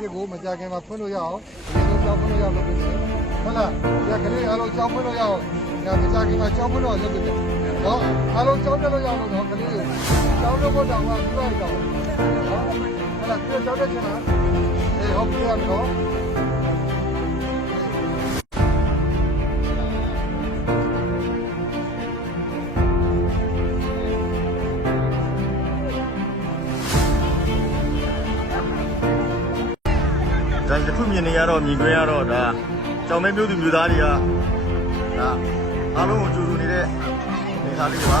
တစ်ကိုမကြခင်မှာဖွင့်လို့ရအောင်ဒီလိုကြောင်းဖွင့်လို့ရလို့ဖြစ်တယ်ဟုတ်လားဒီကလေးအားလုံးကြောင်းဖွင့်လို့ရအောင်ဒါမကြခင်မှာကြောင်းဖွင့်လို့ရလို့ဖြစ်တယ်နော်အားလုံးကြောင်းတက်လို့ရအောင်တော့ကလေးကိုကြောင်းလို့တော့တောင်းပါပြီးလိုက်တော့ဟုတ်လားဒီကြောင်းတက်ချင်လားဟုတ်ပြီရမယ်နော်ဒါတစ်ခုမြင်နေရတော့မြင်ခွင့်ရတော့ဒါကြောင်မဲမျိုးသူမျိုးသားတွေကဒါအားလုံးကိုကြိုးစုနေတဲ့နေသားလေးတွေပါ